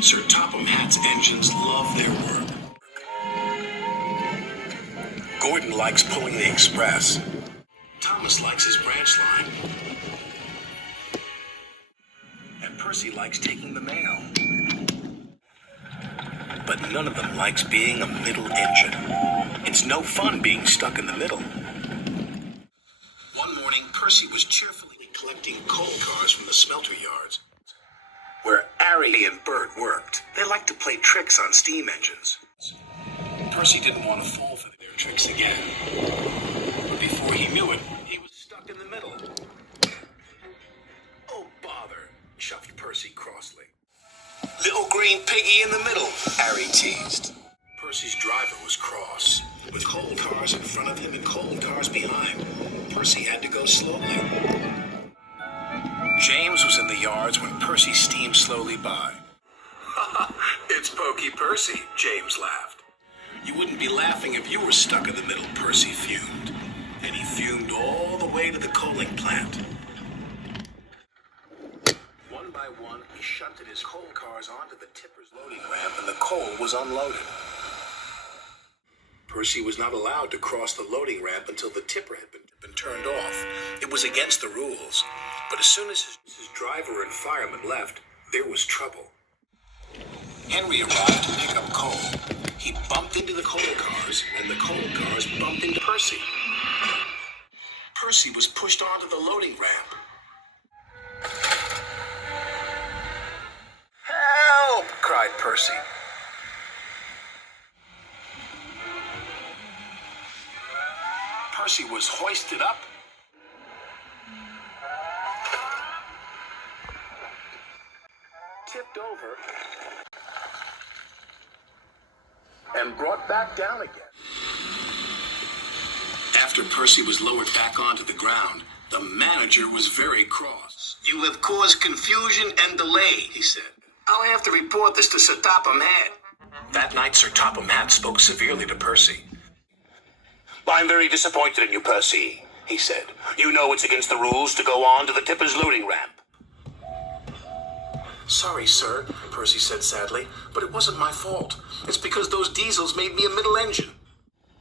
Sir Topham Hatt's engines love their work. Gordon likes pulling the express. Thomas likes his branch line. And Percy likes taking the mail. But none of them likes being a middle engine. It's no fun being stuck in the middle. One morning, Percy was cheerfully collecting coal cars from the smelter yards, where Arry and Bert worked. They liked to play tricks on steam engines. Percy didn't want to fall for their tricks again. But before he knew it, he was stuck in the middle. Oh, bother, chuffed Percy crossly. Little green piggy in the middle, Arry teased. Percy's driver was cross. With coal cars in front of him and coal cars behind, Percy had to go slowly. James was in the yards when Percy steamed slowly by. It's Pokey Percy, James laughed. You wouldn't be laughing if you were stuck in the middle, Percy fumed. And he fumed all the way to the coaling plant. One by one, he shunted his coal cars onto the tipper's loading ramp, and the coal was unloaded. Percy was not allowed to cross the loading ramp until the tipper had been turned off. It was against the rules. But as soon as his driver and fireman left, there was trouble. Henry arrived to pick up coal. He bumped into the coal cars, and the coal cars bumped into Percy. Percy was pushed onto the loading ramp. "Help!" cried Percy. Percy was hoisted up, tipped over, and brought back down again. After Percy was lowered back onto the ground, the manager was very cross. "You have caused confusion and delay," he said. "I'll have to report this to Sir Topham Hatt." That night, Sir Topham Hatt spoke severely to Percy. "I'm very disappointed in you, Percy," he said. "You know it's against the rules to go on to the tipper's loading ramp." "Sorry, sir," Percy said sadly, "but it wasn't my fault. It's because those diesels made me a middle engine."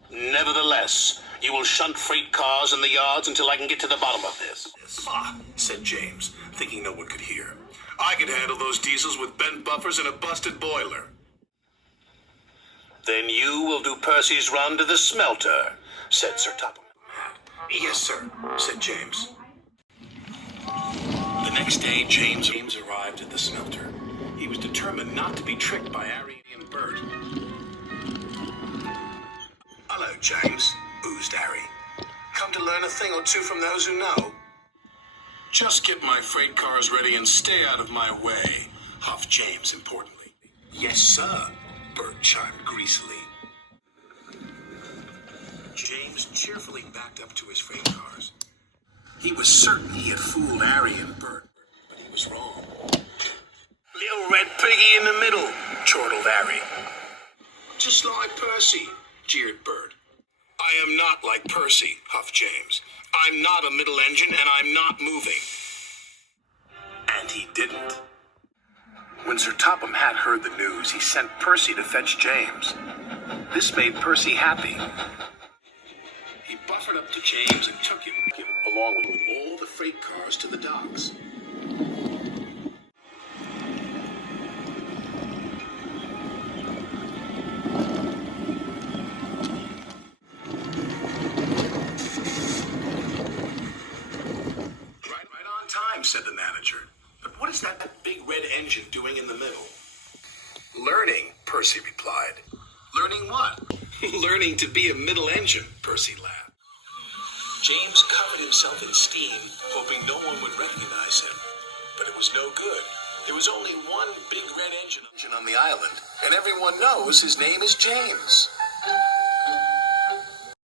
"Nevertheless, you will shunt freight cars in the yards until I can get to the bottom of this." "Ah," said James, thinking no one could hear. "I could handle those diesels with bent buffers and a busted boiler." "Then you will do Percy's run to the smelter," said Sir Topham Hatt. "Yes, sir," said James. The next day, James arrived at the smelter. He was determined not to be tricked by Arry and Bert. "Hello, James," oozed Arry. "Come to learn a thing or two from those who know?" "Just get my freight cars ready and stay out of my way," huffed James importantly. "Yes, sir," Bert chimed greasily. James cheerfully backed up to his freight cars. He was certain he had fooled Arry and Bert, but he was wrong. "Little red piggy in the middle," chortled Arry. "Just like Percy," jeered Bert. "I am not like Percy," huffed James. "I'm not a middle engine, and I'm not moving." And he didn't. When Sir Topham Hatt heard the news, he sent Percy to fetch James. This made Percy happy. He buffered up to James and took him along with all the freight cars to the docks. Right on time, said the manager. "But what is that big red engine doing in the middle?" "Learning," Percy replied. "Learning what?" "Learning to be a middle engine," Percy laughed. James covered himself in steam, hoping no one would recognize him. But it was no good. There was only one big red engine on the island, and everyone knows his name is James.